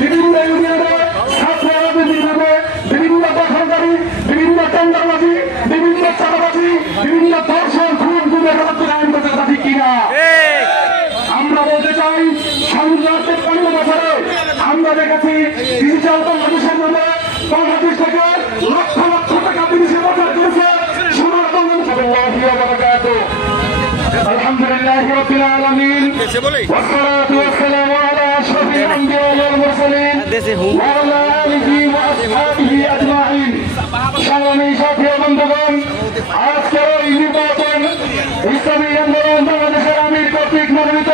বিভিন্ন ইউনিয়নে ছাত্র রাজনীতিভাবে বিভিন্ন দখলকারী, বিভিন্ন টেন্ডারবাজি, বিভিন্ন চাঁদাবাজি, বিভিন্ন ধর্ষণ, খুন, গুমের আইন করতে কথা ঠিক কিনা? আমরা বলতে চাই, সংবিধানের ৫৩ বছরে আমরা দেখেছি ডিজিটাল বাংলাদেশের নামে বাংলাদেশ থেকে লক্ষ লক্ষ টাকা বিদেশে পাচার করেছে। আলহামদুলিল্লাহ রাব্বিল আলামিন ওয়াসসালাতু ওয়াসসালামু আলা আশরাফিল আমবিয়া ওয়াল মুরসালিন ওয়া আলা আলিহি ওয়া আসহাবিহি আজমাইন। সংগ্রামী সাথী ও বন্ধুগণ, আজকের এই নির্বাচন ইসলামী আন্দোলন বাংলাদেশের আমির কর্তৃক মনোনীত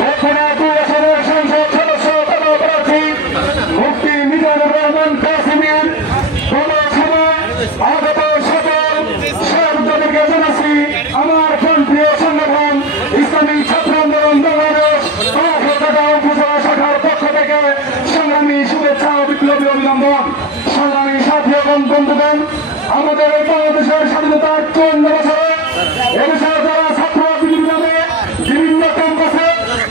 বর্তমানে ২ আসনের সংসদ সদস্য তথা প্রার্থী মুফতি মিজানুর রহমান কাসেমীর পৌরসভা আগত সকল সহযোগীদেরকে জানাচ্ছি আমার প্রিয় সংগঠন ইসলামী ছাত্র আন্দোলন বাংলাদেশ উপজেলা শাখার পক্ষ থেকে সংগ্রামী শুভেচ্ছা ও বিপ্লবী অভিনন্দন। সংগ্রামী সাথী এবং বন্ধুগণ, আমাদের বাংলাদেশের স্বাধীনতা ৫৪ বছরে এদেশের যারা ছাত্র রাজনীতির নামে বিভিন্ন ক্যাম্পাসে,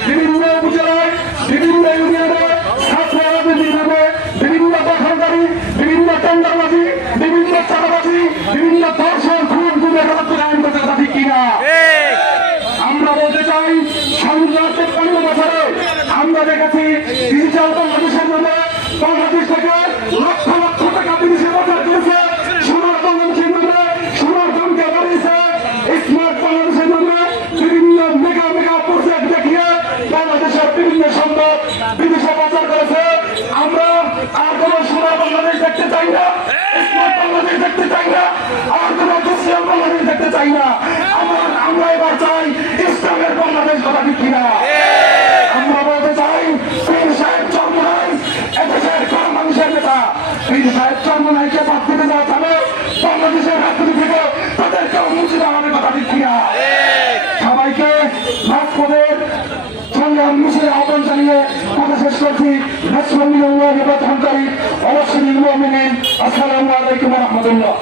বিভিন্ন উপজেলায়, বিভিন্ন ইউনিয়নে ছাত্র রাজনীতির নামে বিভিন্ন দখলকারী, বিভিন্ন টেন্ডারবাজি, বিভিন্ন চাঁদাবাজি, বিভিন্ন ধর্ষণ, খুন, গুমের আইন করতে কথা ঠিক কিনা? আমরা বলতে চাই, সংবিধানের ৫৩ বছরে আমরা দেখেছি ডিজিটাল বাংলাদেশের নামে বাংলাদেশ থেকে লক্ষ লক্ষ টাকা বিদেশে পাচার করেছে। সোনার বাংলাদেশের নামে সোনার দামকে বাড়িয়েছে। স্মার্ট বাংলাদেশের নামে বিভিন্ন মেগা মেগা প্রজেক্ট দেখিয়ে বাংলাদেশের বিভিন্ন সম্পদ বিদেশে পাচার করেছে। আমরা আর কোন সোনার বাংলাদেশ দেখতে চাই না, স্মার্ট বাংলাদেশ দেখতে চাই না, আর কোন দুঃশীল বাংলাদেশ দেখতে চাই না। আমরা এবার চাই ইসলামের বাংলাদেশ কথা ঠিক কিনা? আমরা বলতে চাই, পীর সাহেব চরমনাই এদেশের কোন মানুষের নেতা। পীর সাহেব চরমনাইকে বাদ দিতে যাওয়া যাবে বাংলাদেশের রাজনীতি থেকে, তাদেরকেও মুছে দেওয়ার কথা ঠিক কিনা? সবাইকে রাজপথের সংগ্রাম মিছিলের আহ্বান জানিয়ে কথা শেষ করছি। আসসালামু আলাইকুম ওয়া রাহমাতুল্লাহ।